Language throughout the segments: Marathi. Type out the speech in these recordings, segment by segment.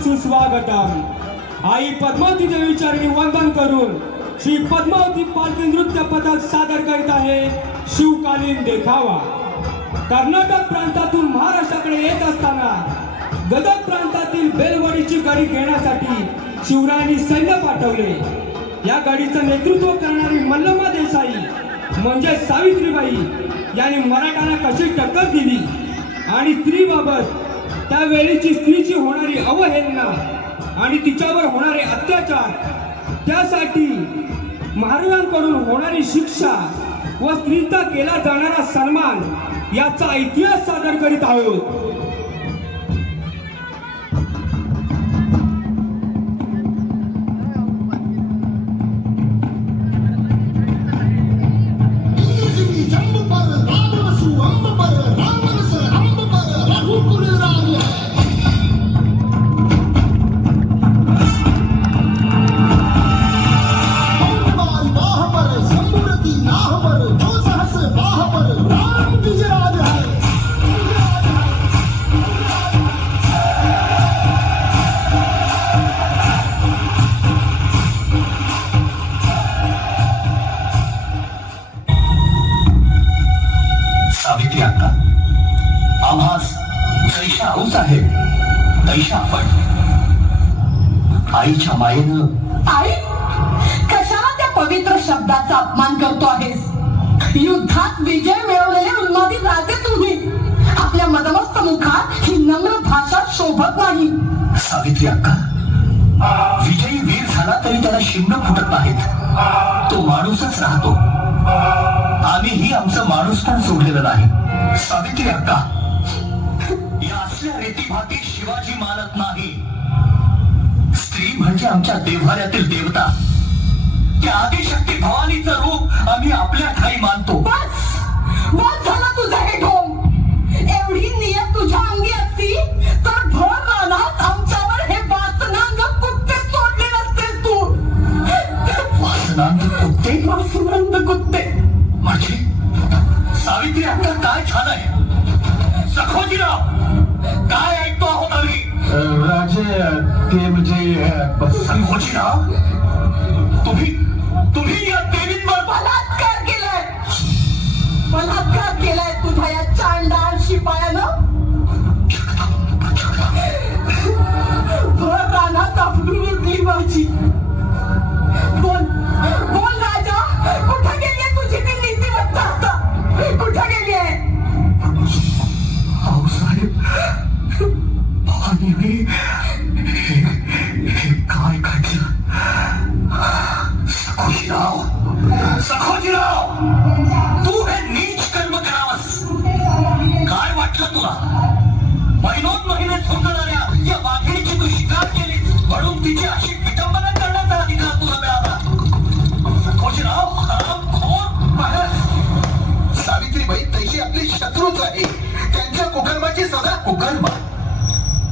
सुस्वागतम आई पद्मावती देवी वंदन करून श्री पद्मावती पालखी नृत्य पथक सादर करीत आहे शिवकालीन देखावा. कर्नाटक प्रांतातून महाराष्ट्राकडे येत असताना गदग प्रांतातील बेलवाडीची गाडी घेण्यासाठी शिवरायांनी सैन्य पाठवले. या गाडीचं नेतृत्व करणारी मल्लमा देसाई म्हणजे सावित्रीबाई यांनी मराठांना कशी टक्कर दिली? आणि स्त्रीबाबत त्यावेळीची स्त्रीची होणारी अवहेलना आणि तिच्यावर होणारे अत्याचार त्यासाठी महाराजांकडून होणारी शिक्षा व स्त्रीचा केला जाणारा सन्मान याचा इतिहास सादर करीत आहोत. आईच्या मायेनं. आई कशाला त्या पवित्र शब्दाचा अपमान करतो आहेस? युद्धात विजय मिळवलेले उन्मादी राजे तुम्ही. आपल्या मदमस्त मुखात ही नम्र भाषा शोभत नाही. सावित्री अक्का विजयी वीर झाला तरी त्याला शिंग फुटत नाहीत. तो माणूसच राहतो. आम्हीही आमचं माणूस पण सोडलेलं नाही. सावित्री अक्का या असल्या रीतीभाती शिवाजी मानत नाही. आमच्या देव्हाऱ्यातील देवता. त्या आदिशक्ती भवानीचं रूप आम्ही आपल्या ठाई मानतो. बस! बस झाला तुझा हे ढोंग. एवढी नियत तुझ्या अंगी असती तर भर रानात आमच्यावर हे वासनांग कुत्ते सोडले नसतेस तू. वासनांत कुत्ते? वासनांग कुत्ते. म्हणजे? सावित्री अक्का काय झालंय? सखोजीराव काय ऐकतो आहोत आम्ही? राजे ते म्हणजे सखोजीराव तुम्ही तुम्ही या देवींवर बलात्कार केलाय. बलात्कार केलाय. तुझ्या या चांडा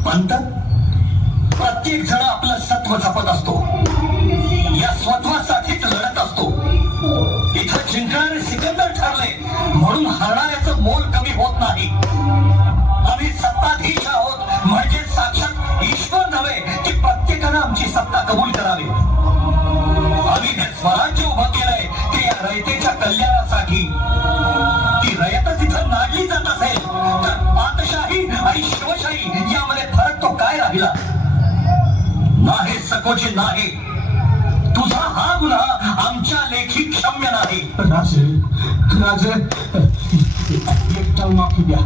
पंत प्रत्येक जण आपलं सत्व जपत असतो. या स्वत्वासाठीच लढत असतो. इथं जिंकणारे सिकंदर ठरले म्हणून हरणाऱ्याच मोल कमी होत नाही. आम्ही सत्ताधीश आहोत म्हणजे साक्षात ईश्वर नव्हे की प्रत्येकानं आमची सत्ता कबूल करावी. आम्ही जे स्वराज्य उभं केलंय ते या रयतेच्या कल्याणासाठी. राहिला नाही सकोची नाही. तुझा हा गुन्हा आमच्या लेखी क्षम्य नाही. राजे राजे एकटा माफी द्या.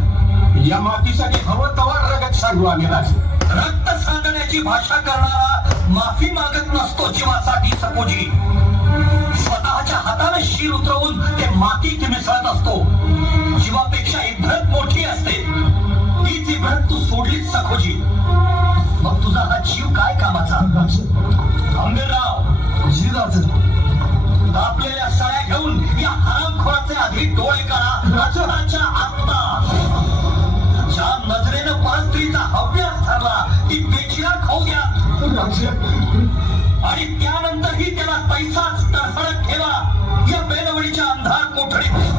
या माफीसाठी हवं तवा रगत सांगू आम्ही राजे. रक्त सांगण्याची भाषा करणारा माफी मागत नसतो जीवासाठी सकोजी. स्वतःच्या हाताने शीर उतरवून ते मातीत मिसळत असतो. जीवापेक्षा इब्रत मोठी असते. हीच इब्रत तू सोडलीच सखोजी मग तुझा हा जीव काय कामाचा? राजे आंबेराव जी आपल्याला सळ्या घेऊन या हरामखोराचे आधी डोळे काढा. राजनाच्या आत्ता. ज्या नजरेनं परस्त्रीचा हव्यास ठरला ती बेचिरा खाऊ द्या. आणि त्यानंतरही त्याला पैसाच तडफडत ठेवा. या बेलवडीच्या अंधार कोठडीत.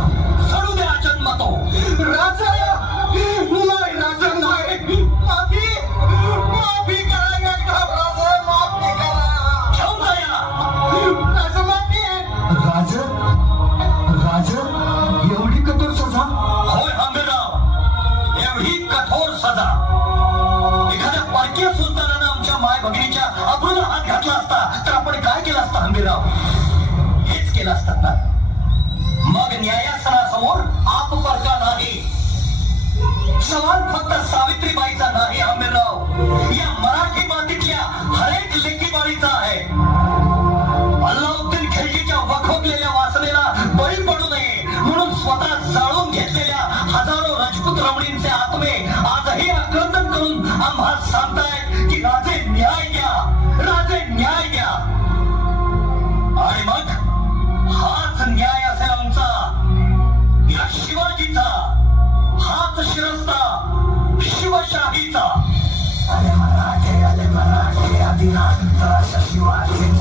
बकरीच्या माय हात घातला असता तर आपण काय केलं असतं हंबीरराव? हेच केलं असतं ना मग न्यायासनासमोर आप परका नाही. सवाल फक्त सावित्रीबाईचा नाही आमिरराव या मराठी मातीतल्या हरेक लेखीबाळीचा आहे. अल्लाउद्दीन खिलजीच्या वखवलेल्या वासनेला बळी पडू नये म्हणून स्वतः जाळून घेतलेल्या हजारो राजपूत रमणींचे आत्मे आजही आक्रंदन करून आम्हा सांगतायत या शिवाजीचा हाच शिरस्ता शिवशाहीचा. अरे मराठे अरे मराठे आदिनाथ अशा शिवाजी.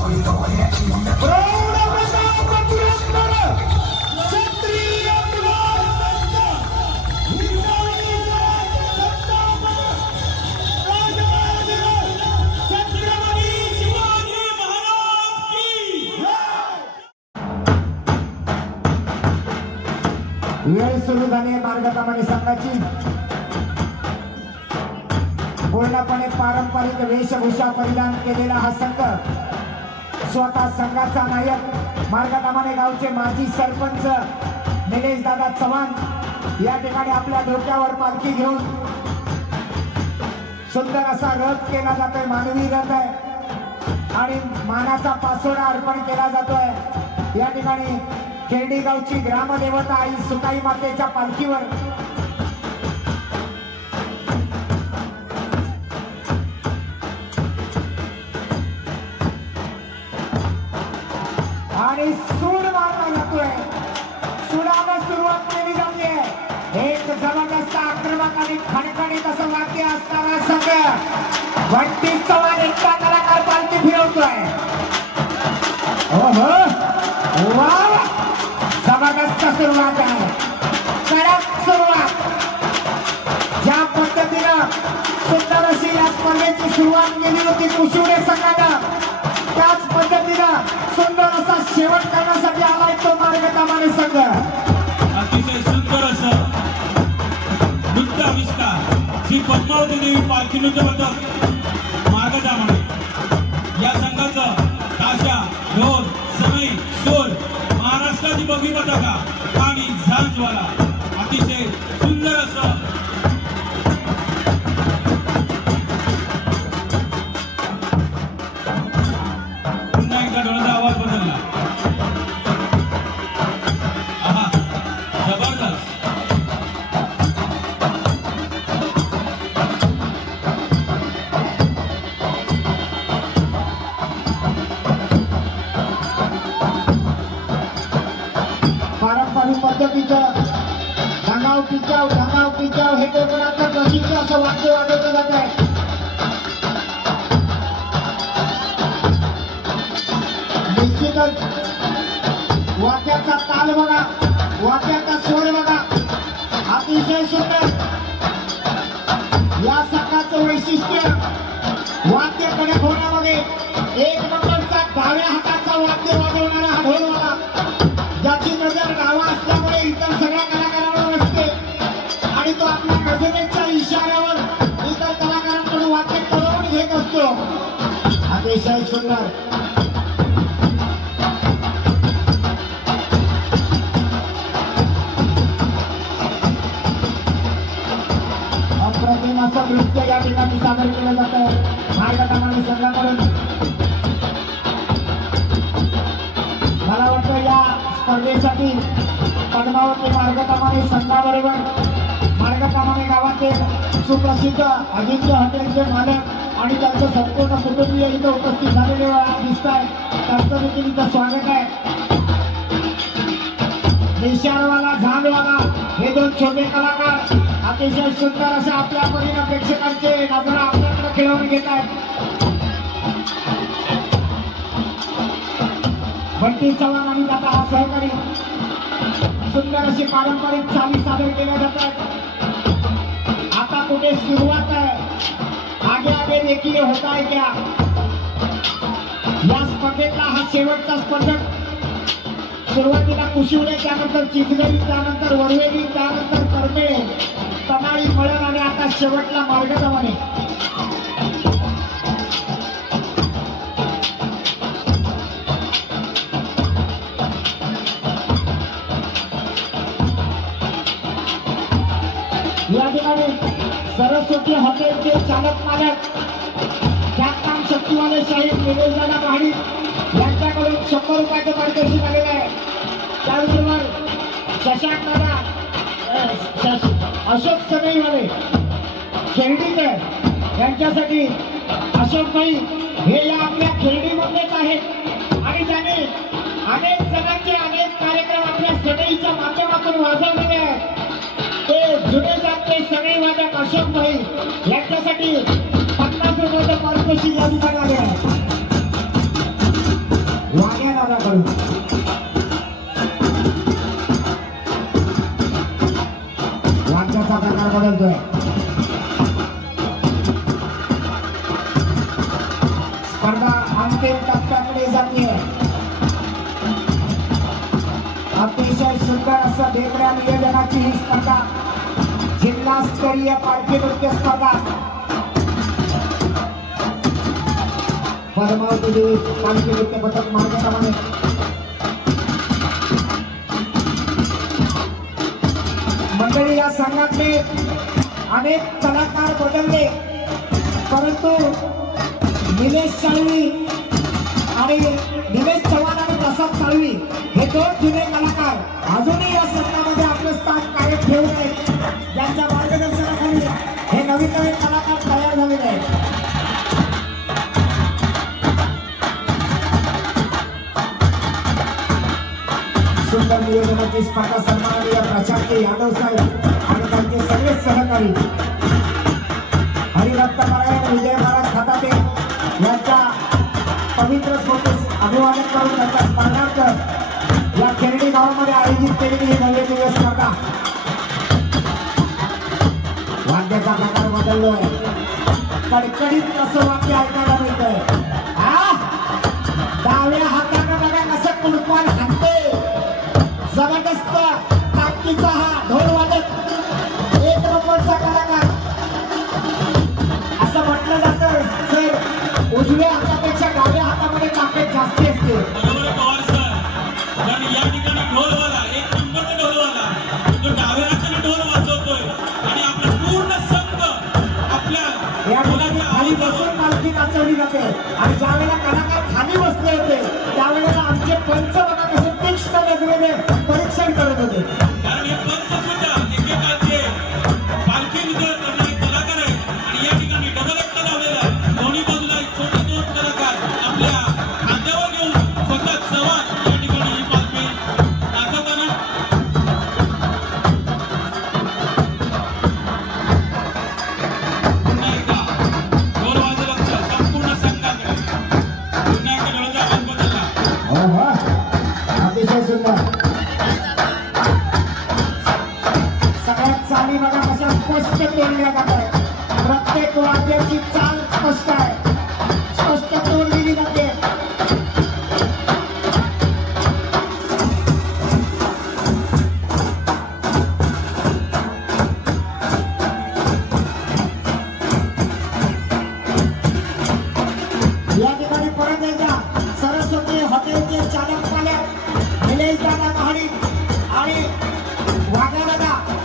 मार्गक्रमणे संघाची पूर्णपणे पारंपरिक वेशभूषा परिधान केलेला हा संघ स्वतः संघाचा नायक मार्गक्रमणे गावचे माजी सरपंच निलेश दादा चव्हाण या ठिकाणी आपल्या डोक्यावर पालखी घेऊन सुंदर असा रथ केला जातोय मानवी रथ आहे. आणि मानाचा पासोडा अर्पण केला जातोय. या ठिकाणी खेरडी गावची ग्रामदेवता आई सुताई मातेच्या पालखीवर आणि खणखणीत असं वाद्य असताना सगळं बंटी चव्हाण एकटा कलाकार पालती फिरवतोय. ओहो वा जबरदस्त सुरुवात आहे. कडक सुरुवात. ज्या पद्धतीनं सुंदर अशी या स्पर्धेची सुरुवात केली होती कुशिवडे संघानं त्याच पद्धतीनं सुंदर असा शेवट करण्यासाठी आलाय तो मार्ग कामाने संघ. श्री पद्मावती देवी पालखी नृत्य पथक मार्गदामणे या संघाचं ताशा ढोल सनई सोल महाराष्ट्राची बघी पताका आणि झांजवाला. वाद्य कडक एक नंबरचा डाव्या हाताचा वाद्य वाजवणारा हा ढोलवाला. ज्याची नजर डावा असल्यामुळे इतर सगळ्या कलाकारांवर असते. आणि तो आपल्या नजरेच्या इशाऱ्यावर इतर कलाकारांकडून वाद्य कळवून घेत असतो. अतिशय सुंदर. अप्रतिम नृत्य या ठिकाणी सादर केलं जात. आहे संघाकडून मला वाटतं या स्पर्धेसाठी पद्मावती मार्गतामाने संघाबरोबर मार्गक्रमणे गावातील सुप्रसिद्ध अजिंक्य हॉटेलचे मालक आणि त्यांचं संपूर्ण कुटुंबीय इथं उपस्थित झालेले दिसत आहे त्यांचं देखील इथं स्वागत आहे. निशाणवाला झाडवाला हे दोन छोटे कलाकार अतिशय सुंदर असे आपल्या परीने प्रेक्षकांचे नजर आपल्या खेळवून घेत आहेत. बंटी चव्हाण आणि दादा हा सहकारी. सुंदर अशी पारंपरिक चाली सादर केल्या जातात. आता कुठे सुरुवात आहे? आगे आगे देखील होत आहे क्या या स्पर्धेतला हा शेवटचा स्पर्धक. सुरुवातीला कुशिवडे त्यानंतर चिचगडी त्यानंतर वरवेली त्यानंतर करमेळे तनाळी मळण आणि आता शेवटला मार्गदवाने सरस्वती हॉटेलचे चालक मालक ख्यातनाम शक्तीवाले साहेब निवेदना पाहणी यांच्याकडून शंभर रुपयाचं पारितोषिक आलेलं आहे. त्याचबरोबर शशांक दादा अशोक सनईवाले खेळडीकर यांच्यासाठी अशोकभाई हे या आपल्या खेळणीमध्येच आहेत. आणि त्याने अनेक जणांचे अनेक कार्यक्रम आपल्या सनईच्या माध्यमातून वाजवलेले आहेत. ते सगळे वादक अशोक भाई यांच्यासाठी पन्नास रुपयाचं पारितोषिक या ठिकाणी आले आहे. वाग्या दादाकडून वाद्याचा प्रकार बदलतोय. स्पर्धा अंतिम टप्प्याकडे जाते अतिशय सुंदर असं वेगळ्या नियोजनाची ही स्पर्धा. जिल्हास्तरीय पालखी नृत्य स्पर्धा. पद्मावती देवी पालखी नृत्य पथक मार्गाप्रमाणे मंडळी या संघातले अनेक कलाकार बदलले परंतु निलेश साळवी आणि निलेश चव्हाण आणि प्रसाद साळवी हे दोन जुने कलाकार अजूनही या संघामध्ये आपलं स्थान कायम ठेवून आहेत. यांच्या मार्गदर्शनाखाली हे नवीन नवीन कलाकार तयार झालेले आहेत. सुंदर नियोजनाची स्पर्धा सन्माननीय प्रशांती यादव साहेब आणि त्यांचे सगळे सहकारी. हरिभक्त नारायण विजय महाराज खाताते यांच्या पवित्र स्मृतीस अभिवादन करून त्यांचा स्मरणार्थ या खेळणी गावामध्ये आयोजित केलेली ही नव्हे दिवस स्पर्धा. कांद्याचा प्रकार बदललोय कडकडीत कसं वाक्य ऐकायला मिळतंय? डाव्या हाताने बघा कसं कुडपान हाणते. जबरदस्त ताकदीचा हा ढोल वाजत एक नंबरचा कलाकार. असं म्हटलं जातं उजव्या हाताने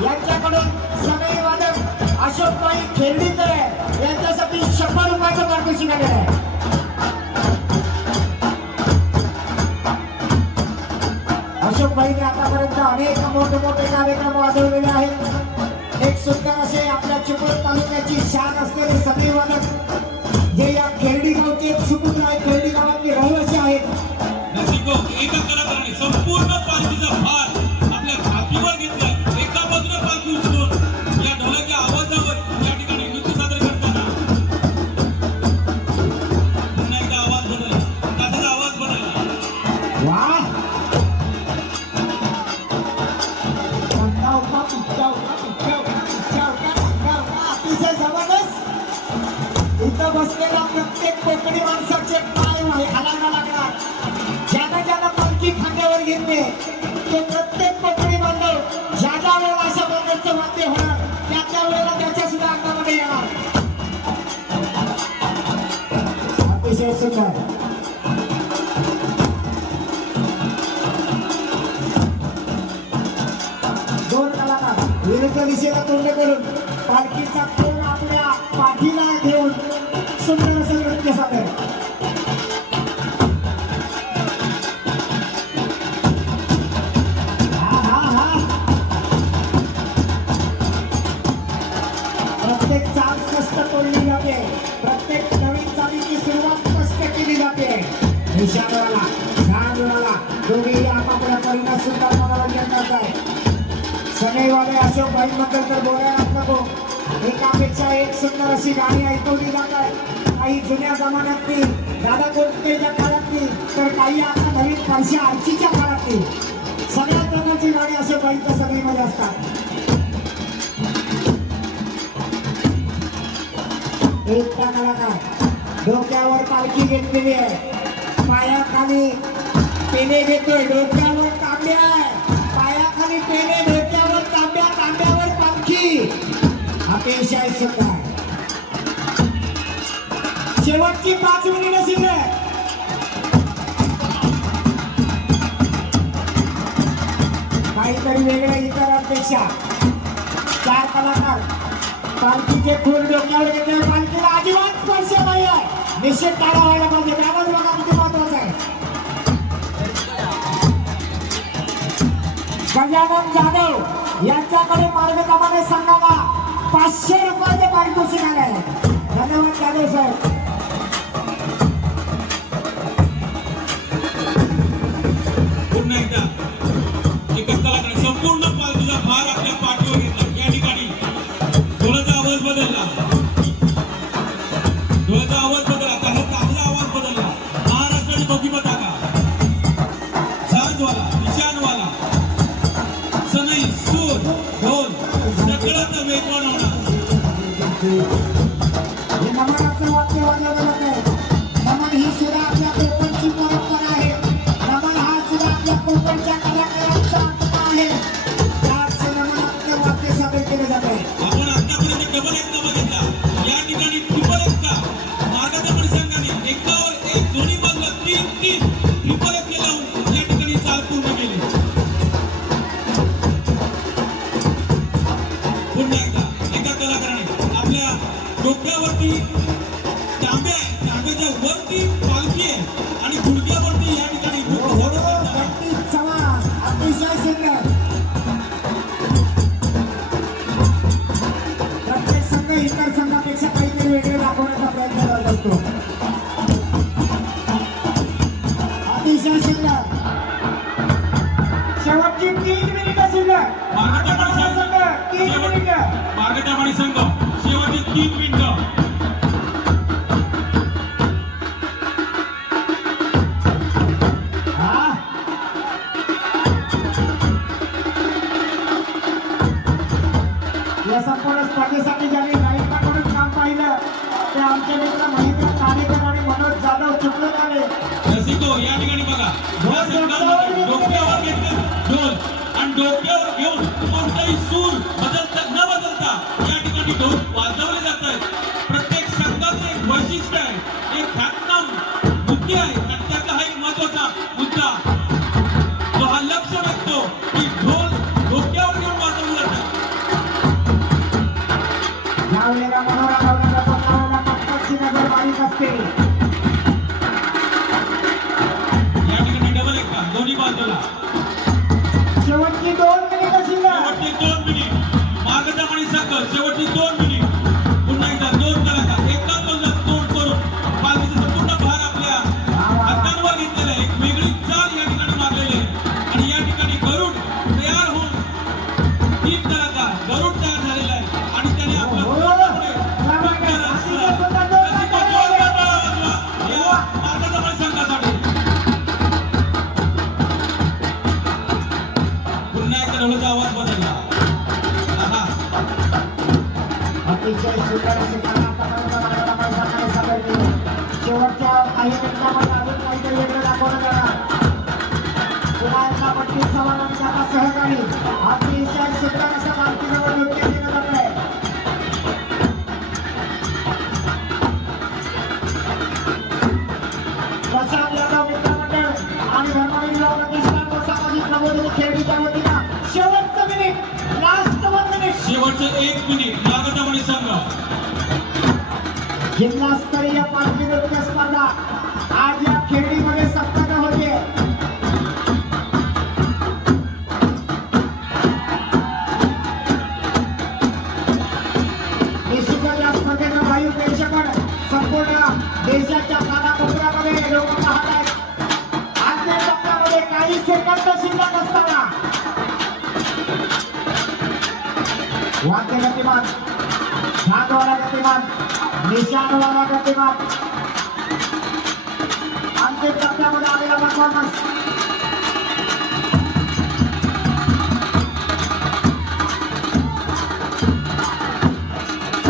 यांच्याकडून सगळे वादक अशोकबाई खेळडीकर आहे. यांच्यासाठी शंभर रुपयाचं पारितोषिक आलेलं आहे अशोकबाईने आतापर्यंत अनेक मोठे मोठे कार्यक्रम वाजवलेले आहेत. एक सुंदर असे आपल्या चिपळूण तालुक्याची शान असलेले सगळे वादक जे या खेर्डी गावचे सुपुत्र आहेत. खेर्डी गावातले रहिवासी आहेत. संपूर्ण क्रांतीचा भाग वा दिशेला तोंड करून पालखीचा कोण आपल्या पाठीला घेऊन सुंदर असं जुन्या जमान्यातली दादा कोटकेच्या काळातली तर काही आता नवीन पाचशे आरशीच्या काळातली. सगळ्या प्रकारची गाणी असे बाईच्या सगळीमध्ये असतात. एकटा कलाकार डोक्यावर पालखी घेतलेली आहे. पायाखाली पेने घेतोय डोक्यावर तांब्या आहे. पायाखाली पेने डोक्यावर तांब्या तांब्यावर पालखी. अपेक्षा सुद्धा शेवटची पाच मिनिटं शिल्लक काहीतरी वेगळ्या इतरांपेक्षा चार कलाकार पालखीचे खूर डोक्यावर घेतले पालखीला अजिबात स्पर्श नाही आहे निश्चित काढा व्हायला पाहिजे. त्यावर बघा किती महत्वाचं आहे. गजानन जाधव यांच्याकडे मार्गक्रमाने सांगावा पाचशे रुपयाचे पारितोषिक आले धन्यवाद जाधव साहेब. ಇದ್ದ dedicarse डोक्यावर घेऊन कोणताही सूर बदलता न बदलता या ठिकाणी ढोल वाजवले जात आहेत. प्रत्येक संघाचं एक वैशिष्ट्य आहे. एक ख्यातनाम नृत्य आहे. शेवटचं मिनिट लास्ट वन मिनिट शेवटचं एक मिनिट लागत सांगा घेतला असताना वाक्य गतिमान. हातवाला गतिमान. निशाणवाला गतिमान. अंतिम टप्प्यामध्ये आलेला परफॉर्मन्स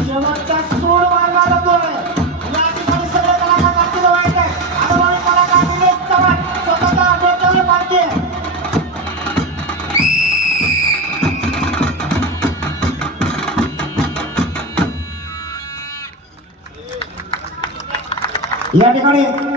शेवटचा सोड मारला जातोय honey.